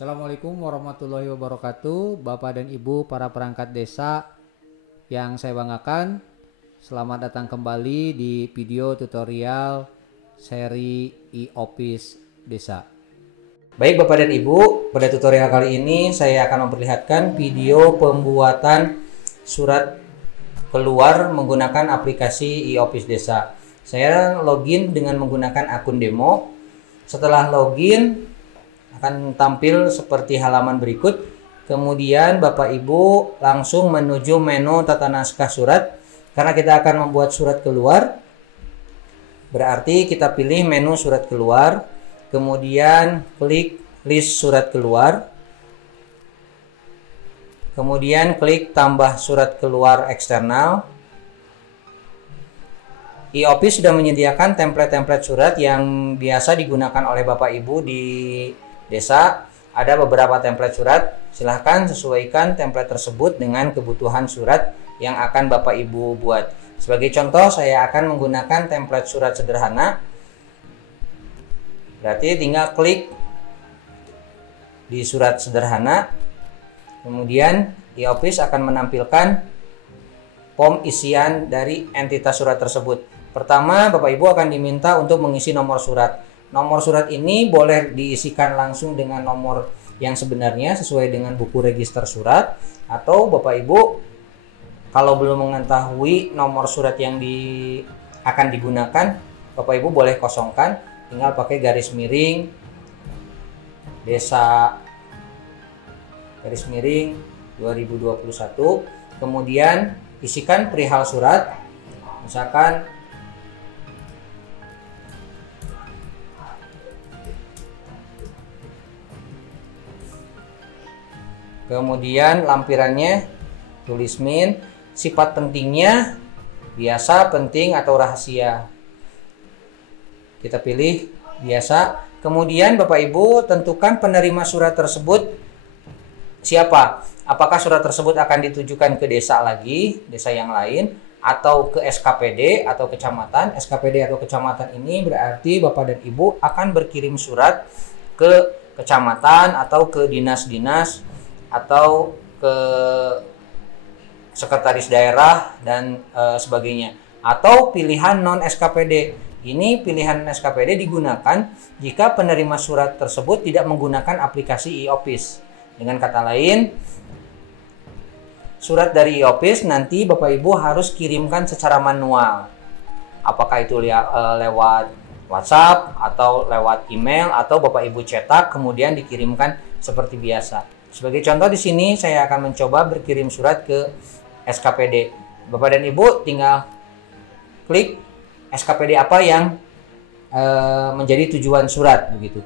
Assalamualaikum warahmatullahi wabarakatuh, Bapak dan Ibu para perangkat desa yang saya banggakan. Selamat datang kembali di video tutorial seri e-office desa. Baik Bapak dan Ibu, pada tutorial kali ini saya akan memperlihatkan video pembuatan surat keluar menggunakan aplikasi e-office desa. Saya login dengan menggunakan akun demo. Setelah login akan tampil seperti halaman berikut. Kemudian Bapak Ibu langsung menuju menu tata naskah surat. Karena kita akan membuat surat keluar, berarti kita pilih menu surat keluar. Kemudian klik list surat keluar. Kemudian klik tambah surat keluar eksternal. e-office sudah menyediakan template-template surat yang biasa digunakan oleh Bapak Ibu di desa. Ada beberapa template surat, silahkan sesuaikan template tersebut dengan kebutuhan surat yang akan Bapak Ibu buat. Sebagai contoh, saya akan menggunakan template surat sederhana. Berarti tinggal klik di surat sederhana, kemudian e-office akan menampilkan form isian dari entitas surat tersebut. Pertama, Bapak Ibu akan diminta untuk mengisi nomor surat. Nomor surat ini boleh diisikan langsung dengan nomor yang sebenarnya sesuai dengan buku register surat, atau Bapak Ibu kalau belum mengetahui nomor surat yang akan digunakan, Bapak Ibu boleh kosongkan, tinggal pakai garis miring desa garis miring 2021, kemudian isikan perihal surat, misalkan kemudian lampirannya tulis min, sifat pentingnya biasa, penting, atau rahasia. Kita pilih biasa. Kemudian Bapak Ibu tentukan penerima surat tersebut siapa. Apakah surat tersebut akan ditujukan ke desa lagi, desa yang lain, atau ke SKPD atau kecamatan. SKPD atau kecamatan ini berarti Bapak dan Ibu akan berkirim surat ke kecamatan atau ke dinas-dinas atau ke sekretaris daerah dan sebagainya, atau pilihan non SKPD. Ini pilihan SKPD digunakan jika penerima surat tersebut tidak menggunakan aplikasi e-office. Dengan kata lain, surat dari e-office nanti Bapak Ibu harus kirimkan secara manual. Apakah itu lewat WhatsApp atau lewat email, atau Bapak Ibu cetak kemudian dikirimkan seperti biasa. Sebagai contoh di sini saya akan mencoba berkirim surat ke SKPD. Bapak dan Ibu tinggal klik SKPD apa yang menjadi tujuan surat begitu.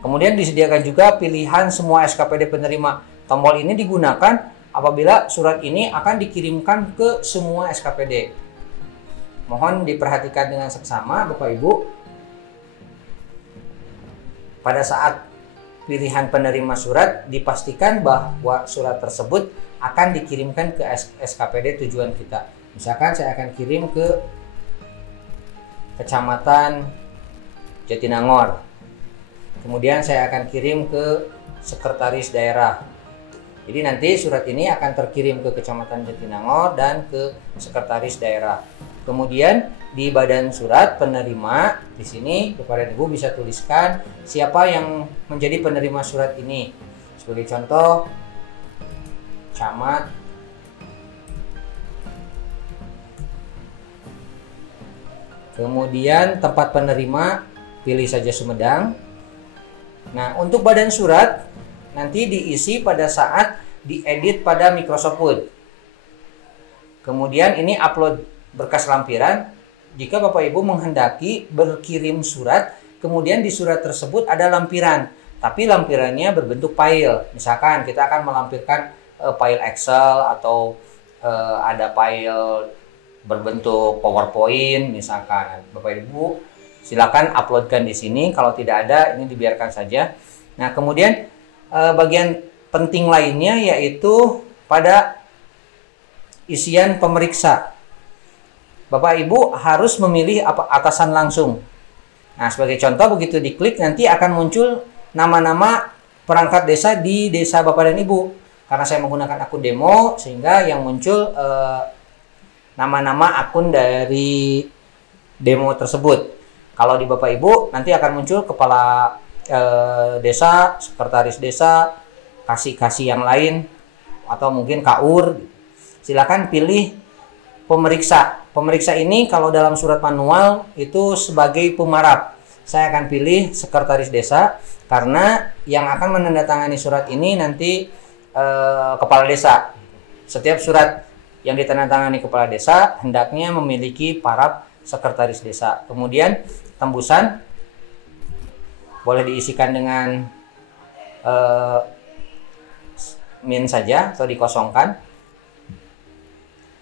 Kemudian disediakan juga pilihan semua SKPD penerima. Tombol ini digunakan apabila surat ini akan dikirimkan ke semua SKPD. Mohon diperhatikan dengan seksama Bapak Ibu. Pada saat pilihan penerima surat, dipastikan bahwa surat tersebut akan dikirimkan ke SKPD tujuan kita. Misalkan saya akan kirim ke Kecamatan Jatinangor. Kemudian saya akan kirim ke Sekretaris Daerah. Jadi nanti surat ini akan terkirim ke Kecamatan Jatinangor dan ke Sekretaris Daerah. Kemudian di badan surat penerima, di sini Bapak dan Ibu bisa tuliskan siapa yang menjadi penerima surat ini. Sebagai contoh, camat, kemudian tempat penerima pilih saja Sumedang. Nah, untuk badan surat nanti diisi pada saat diedit pada Microsoft Word. Kemudian ini upload berkas lampiran. Jika Bapak Ibu menghendaki berkirim surat, kemudian di surat tersebut ada lampiran, tapi lampirannya berbentuk file. Misalkan kita akan melampirkan file Excel, atau ada file berbentuk PowerPoint misalkan. Bapak Ibu silakan uploadkan di sini. Kalau tidak ada, ini dibiarkan saja. Nah, kemudian bagian penting lainnya yaitu pada isian pemeriksa. Bapak Ibu harus memilih atasan langsung. Nah, sebagai contoh begitu diklik nanti akan muncul nama-nama perangkat desa di desa Bapak dan Ibu. Karena saya menggunakan akun demo, sehingga yang muncul nama-nama akun dari demo tersebut. Kalau di Bapak Ibu nanti akan muncul kepala desa, sekretaris desa, kasih-kasih yang lain, atau mungkin KUR. Silakan pilih pemeriksa. Pemeriksa ini kalau dalam surat manual itu sebagai pemarap. Saya akan pilih sekretaris desa karena yang akan menandatangani surat ini nanti kepala desa. Setiap surat yang ditandatangani kepala desa hendaknya memiliki paraf sekretaris desa. Kemudian tembusan boleh diisikan dengan min saja atau dikosongkan.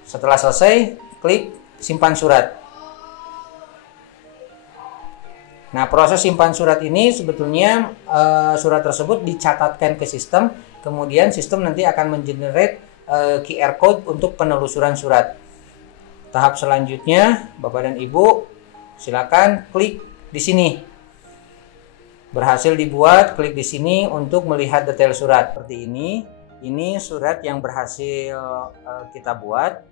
Setelah selesai, klik simpan surat. Nah, proses simpan surat ini sebetulnya surat tersebut dicatatkan ke sistem, kemudian sistem nanti akan mengenerate QR code untuk penelusuran surat. Tahap selanjutnya, Bapak dan Ibu, silakan klik di sini. Berhasil dibuat, klik di sini untuk melihat detail surat seperti ini. Ini surat yang berhasil kita buat.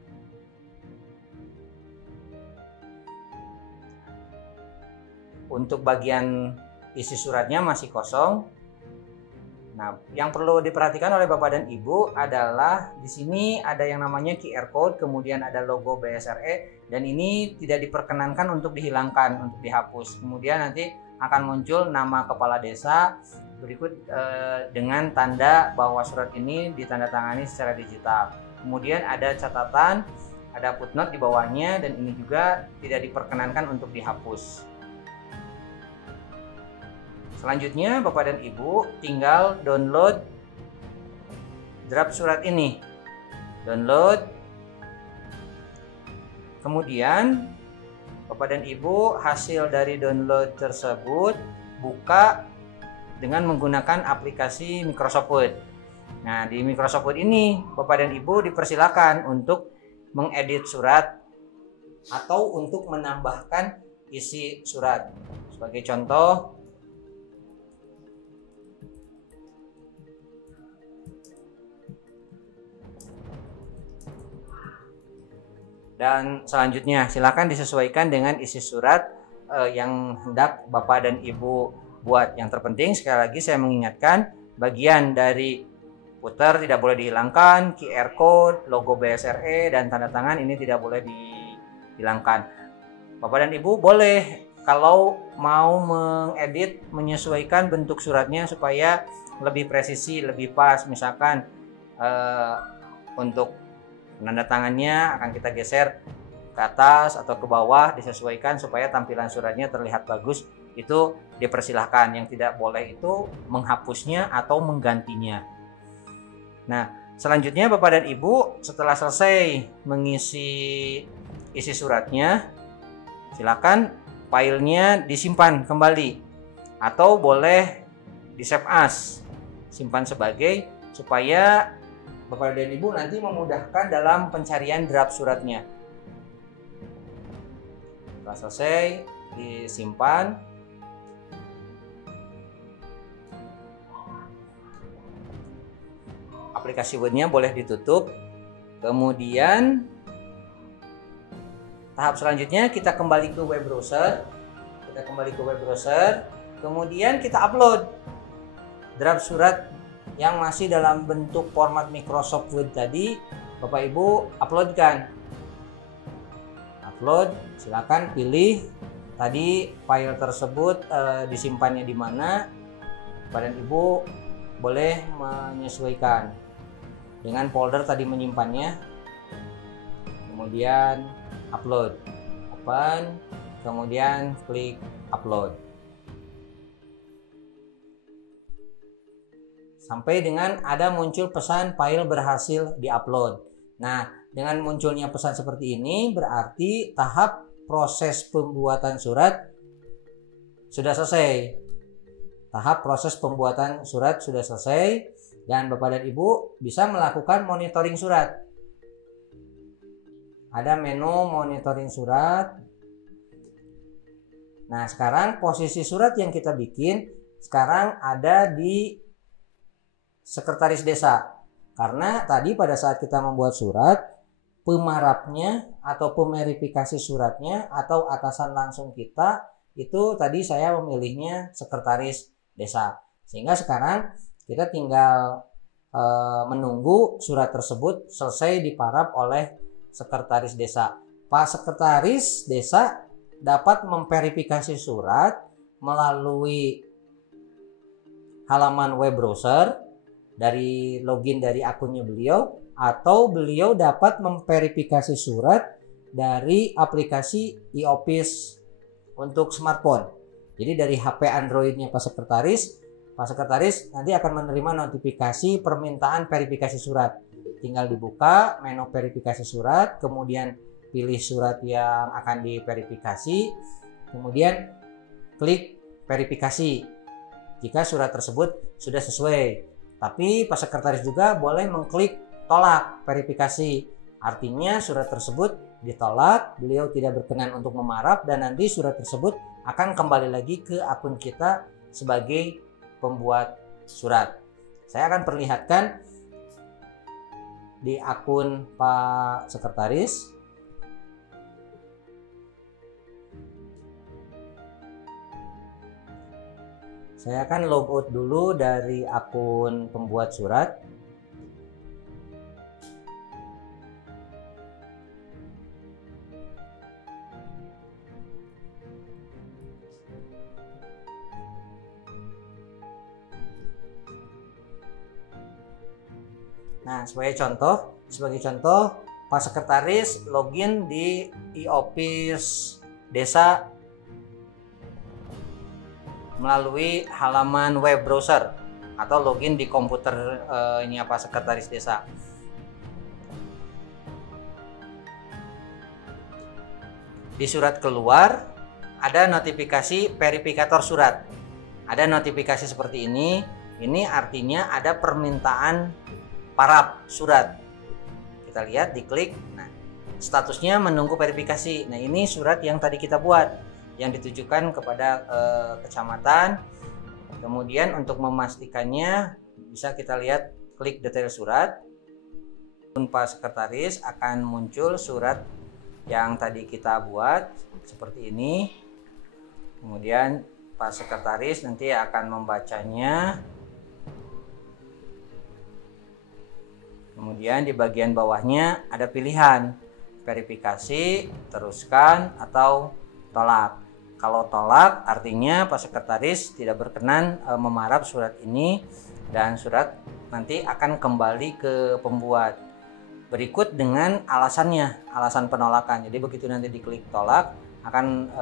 Untuk bagian isi suratnya masih kosong. Nah, yang perlu diperhatikan oleh Bapak dan Ibu adalah di sini ada yang namanya QR code, kemudian ada logo BSRE, dan ini tidak diperkenankan untuk dihilangkan, untuk dihapus. Kemudian nanti akan muncul nama kepala desa berikut dengan tanda bahwa surat ini ditandatangani secara digital. Kemudian ada catatan, ada footnote di bawahnya, dan ini juga tidak diperkenankan untuk dihapus. Selanjutnya Bapak dan Ibu tinggal download draft surat ini. Download. Kemudian Bapak dan Ibu hasil dari download tersebut buka dengan menggunakan aplikasi Microsoft Word. Nah, di Microsoft Word ini Bapak dan Ibu dipersilakan untuk mengedit surat atau untuk menambahkan isi surat. Sebagai contoh, dan selanjutnya silakan disesuaikan dengan isi surat yang hendak Bapak dan Ibu buat. Yang terpenting sekali lagi saya mengingatkan, bagian dari footer tidak boleh dihilangkan, QR code, logo BSRE, dan tanda tangan ini tidak boleh dihilangkan. Bapak dan Ibu boleh kalau mau mengedit, menyesuaikan bentuk suratnya supaya lebih presisi, lebih pas. Misalkan untuk penanda tangannya akan kita geser ke atas atau ke bawah, disesuaikan supaya tampilan suratnya terlihat bagus. Itu dipersilahkan. Yang tidak boleh itu menghapusnya atau menggantinya. Nah, selanjutnya Bapak dan Ibu setelah selesai mengisi isi suratnya, silakan filenya disimpan kembali atau boleh di save as, simpan sebagai, supaya Bapak dan Ibu nanti memudahkan dalam pencarian draft suratnya. Setelah selesai disimpan, aplikasi Word-nya boleh ditutup. Kemudian tahap selanjutnya kita kembali ke web browser. Kemudian kita upload draft surat yang masih dalam bentuk format Microsoft Word tadi. Bapak Ibu uploadkan. Upload, silakan pilih tadi file tersebut disimpannya di mana. Bapak dan Ibu boleh menyesuaikan dengan folder tadi menyimpannya. Kemudian upload, open, kemudian klik upload. Sampai dengan ada muncul pesan file berhasil diupload. Nah, dengan munculnya pesan seperti ini berarti tahap proses pembuatan surat sudah selesai. Tahap proses pembuatan surat sudah selesai dan Bapak dan Ibu bisa melakukan monitoring surat. Ada menu monitoring surat. Nah, sekarang posisi surat yang kita bikin sekarang ada di sekretaris desa. Karena tadi pada saat kita membuat surat, pemarapnya atau pemerifikasi suratnya atau atasan langsung kita itu tadi saya memilihnya sekretaris desa. Sehingga sekarang kita tinggal menunggu surat tersebut selesai diparap oleh sekretaris desa. Pak sekretaris desa dapat memverifikasi surat melalui halaman web browser dari login dari akunnya beliau, atau beliau dapat memverifikasi surat dari aplikasi e-office untuk smartphone. Jadi dari HP Androidnya Pak Sekretaris nanti akan menerima notifikasi permintaan verifikasi surat. Tinggal dibuka menu verifikasi surat, kemudian pilih surat yang akan diverifikasi, kemudian klik verifikasi jika surat tersebut sudah sesuai. Tapi Pak Sekretaris juga boleh mengklik tolak verifikasi. Artinya surat tersebut ditolak, beliau tidak berkenan untuk memarap, dan nanti surat tersebut akan kembali lagi ke akun kita sebagai pembuat surat. Saya akan perlihatkan di akun Pak Sekretaris. Saya akan logout dulu dari akun pembuat surat. Nah, sebagai contoh, Pak Sekretaris login di e-office desa melalui halaman web browser atau login di komputernya Pak Sekretaris desa. Di surat keluar ada notifikasi verifikator surat. Ada notifikasi seperti ini. Ini artinya ada permintaan parap surat. Kita lihat, diklik. Nah, statusnya menunggu verifikasi. Nah, ini surat yang tadi kita buat, yang ditujukan kepada kecamatan. Kemudian untuk memastikannya bisa kita lihat, klik detail surat. Pak Sekretaris akan muncul surat yang tadi kita buat seperti ini. Kemudian Pak Sekretaris nanti akan membacanya. Kemudian di bagian bawahnya ada pilihan verifikasi, teruskan, atau tolak. Kalau tolak artinya Pak Sekretaris tidak berkenan memarap surat ini, dan surat nanti akan kembali ke pembuat. Berikut dengan alasannya, alasan penolakan. Jadi begitu nanti diklik tolak, akan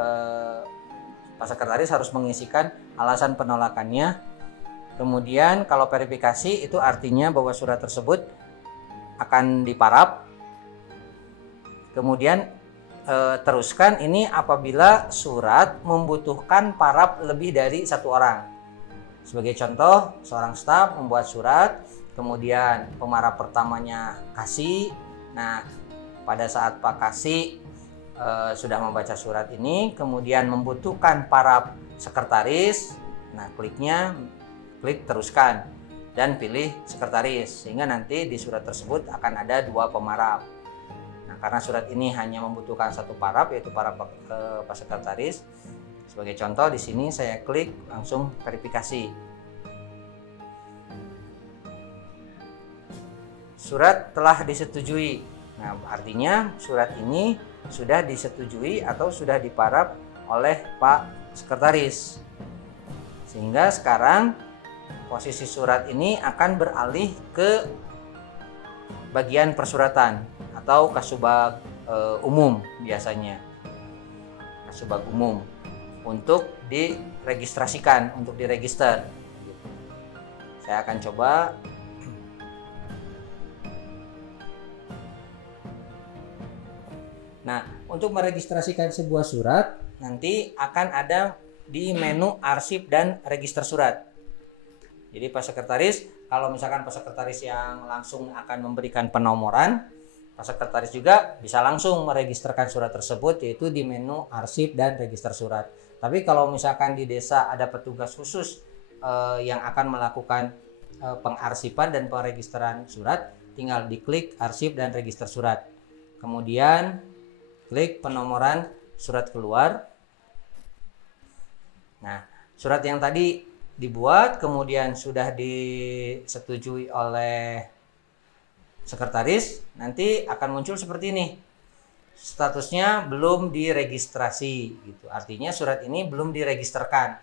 Pak Sekretaris harus mengisikan alasan penolakannya. Kemudian kalau verifikasi itu artinya bahwa surat tersebut akan diparap. Kemudian teruskan ini apabila surat membutuhkan parap lebih dari satu orang. Sebagai contoh, seorang staf membuat surat, kemudian pemarap pertamanya kasih. Nah, pada saat Pak kasih sudah membaca surat ini, kemudian membutuhkan parap sekretaris, nah klik teruskan dan pilih sekretaris, sehingga nanti di surat tersebut akan ada dua pemarap. Nah, karena surat ini hanya membutuhkan satu parap, yaitu parap Pak Sekretaris. Sebagai contoh di sini saya klik langsung verifikasi. Surat telah disetujui. Nah, artinya surat ini sudah disetujui atau sudah diparap oleh Pak Sekretaris. Sehingga sekarang posisi surat ini akan beralih ke bagian persuratan atau kasubag umum, biasanya kasubag umum, untuk diregistrasikan, untuk diregister. Saya akan coba. Nah, untuk meregistrasikan sebuah surat nanti akan ada di menu arsip dan register surat. Jadi Pak Sekretaris, kalau misalkan Pak Sekretaris yang langsung akan memberikan penomoran, Pak Sekretaris juga bisa langsung meregisterkan surat tersebut, yaitu di menu arsip dan register surat. Tapi kalau misalkan di desa ada petugas khusus yang akan melakukan pengarsipan dan peregisteran surat, tinggal diklik arsip dan register surat. Kemudian klik penomoran surat keluar. Nah, surat yang tadi dibuat kemudian sudah disetujui oleh sekretaris, nanti akan muncul seperti ini. Statusnya belum diregistrasi gitu. Artinya surat ini belum diregisterkan,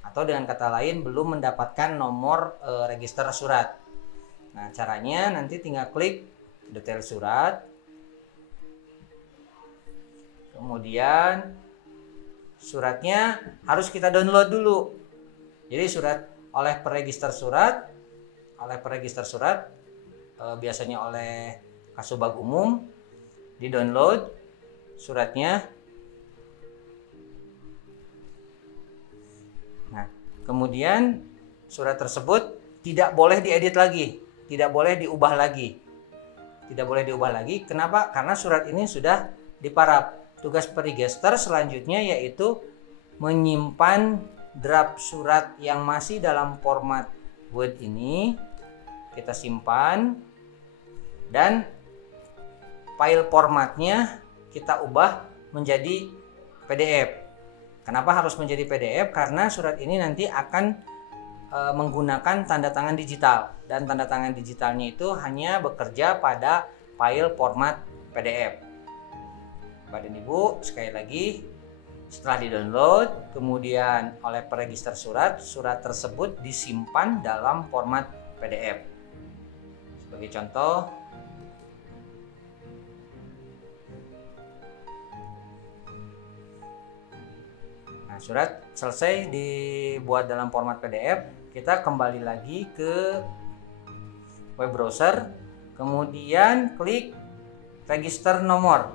atau dengan kata lain belum mendapatkan nomor register surat. Nah, caranya nanti tinggal klik detail surat. Kemudian suratnya harus kita download dulu. Jadi surat oleh peregister surat biasanya oleh Kasubag Umum, di-download suratnya. Nah, kemudian surat tersebut tidak boleh diedit lagi, tidak boleh diubah lagi. Tidak boleh diubah lagi. Kenapa? Karena surat ini sudah diparaf. Tugas peregister selanjutnya yaitu menyimpan draft surat yang masih dalam format Word ini. Kita simpan dan file formatnya kita ubah menjadi PDF. Kenapa harus menjadi PDF? Karena surat ini nanti akan menggunakan tanda tangan digital, dan tanda tangan digitalnya itu hanya bekerja pada file format PDF. Bapak dan Ibu, sekali lagi, setelah di-download kemudian oleh peregister surat tersebut disimpan dalam format PDF. Sebagai contoh, surat selesai dibuat dalam format PDF, kita kembali lagi ke web browser, kemudian klik register nomor.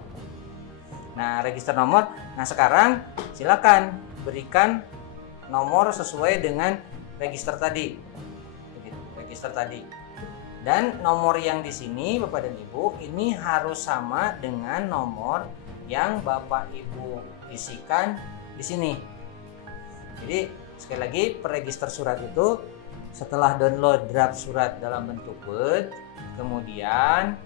Nah, register nomor. Nah, sekarang silakan berikan nomor sesuai dengan register tadi. Register tadi. Dan nomor yang di sini Bapak dan Ibu ini harus sama dengan nomor yang Bapak Ibu isikan di sini. Jadi sekali lagi, peregister surat itu setelah download draft surat dalam bentuk Word, kemudian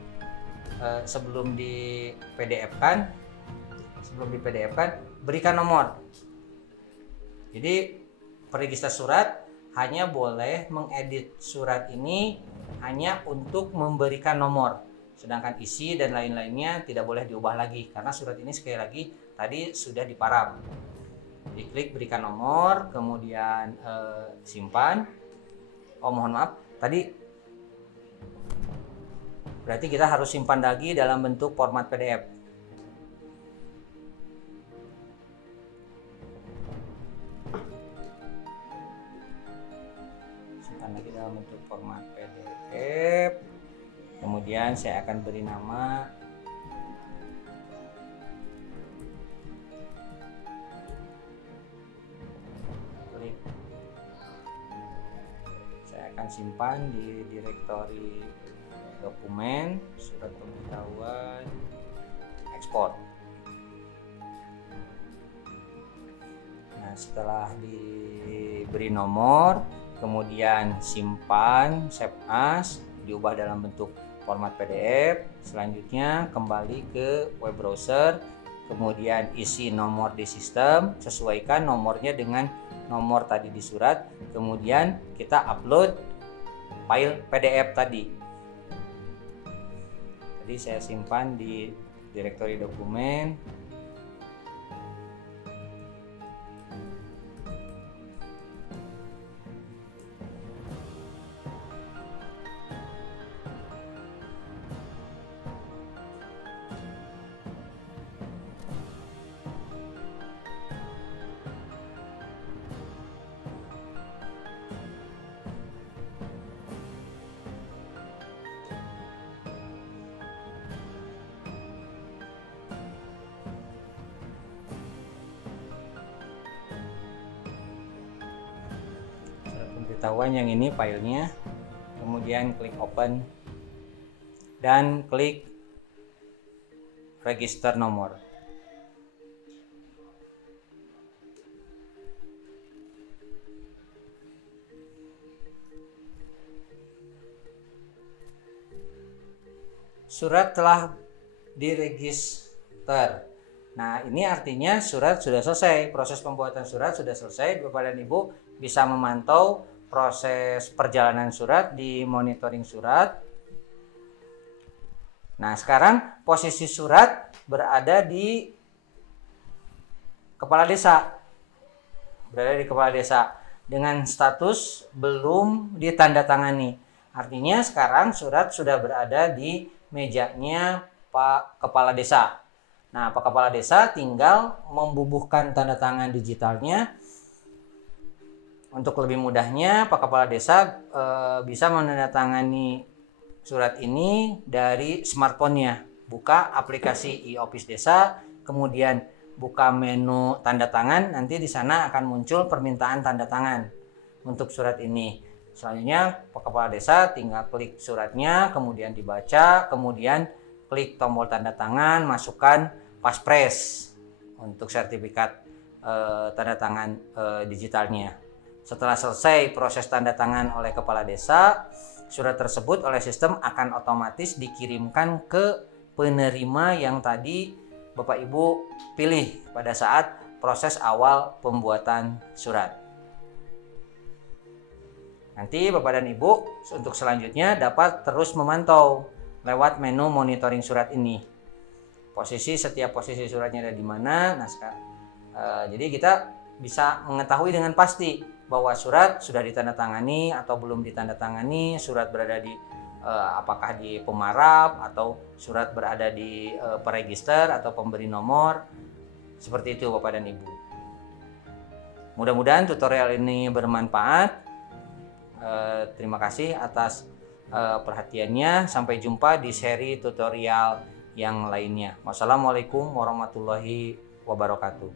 sebelum di PDF-kan berikan nomor. Jadi peregister surat hanya boleh mengedit surat ini hanya untuk memberikan nomor, sedangkan isi dan lain-lainnya tidak boleh diubah lagi karena surat ini sekali lagi tadi sudah diparaf. Diklik berikan nomor, kemudian simpan. Oh, mohon maaf, tadi berarti kita harus simpan lagi dalam bentuk format PDF. Simpan lagi dalam bentuk format PDF. Kemudian saya akan beri nama simpan di direktori dokumen, surat pemberitahuan, ekspor. Nah, setelah diberi nomor, kemudian simpan, save as, diubah dalam bentuk format PDF. Selanjutnya kembali ke web browser, kemudian isi nomor di sistem, sesuaikan nomornya dengan nomor tadi di surat, kemudian kita upload file PDF tadi. Jadi saya simpan di direktori dokumen. Pemberitahuan yang ini filenya, kemudian klik open dan klik register nomor. surat telah diregister. Nah, ini artinya surat sudah selesai, proses pembuatan surat sudah selesai. Bapak dan Ibu bisa memantau proses perjalanan surat di monitoring surat. Nah, sekarang posisi surat berada di kepala desa. Berada di kepala desa dengan status belum ditandatangani. Artinya sekarang surat sudah berada di mejanya Pak Kepala Desa. Nah, Pak Kepala Desa tinggal membubuhkan tanda tangan digitalnya. Untuk lebih mudahnya, Pak Kepala Desa bisa menandatangani surat ini dari smartphone-nya. Buka aplikasi e-Office Desa, kemudian buka menu tanda tangan, nanti di sana akan muncul permintaan tanda tangan untuk surat ini. Selanjutnya, Pak Kepala Desa tinggal klik suratnya, kemudian dibaca, kemudian klik tombol tanda tangan, masukkan paspres untuk sertifikat tanda tangan digitalnya. Setelah selesai proses tanda tangan oleh Kepala Desa, surat tersebut oleh sistem akan otomatis dikirimkan ke penerima yang tadi Bapak Ibu pilih pada saat proses awal pembuatan surat. Nanti Bapak dan Ibu untuk selanjutnya dapat terus memantau lewat menu monitoring surat ini. Setiap posisi suratnya ada di mana. Nah, jadi kita bisa mengetahui dengan pasti bahwa surat sudah ditandatangani atau belum ditandatangani, surat berada di apakah di pemarap atau surat berada di peregister atau pemberi nomor. Seperti itu Bapak dan Ibu. Mudah-mudahan tutorial ini bermanfaat. Terima kasih atas perhatiannya. Sampai jumpa di seri tutorial yang lainnya. Wassalamualaikum warahmatullahi wabarakatuh.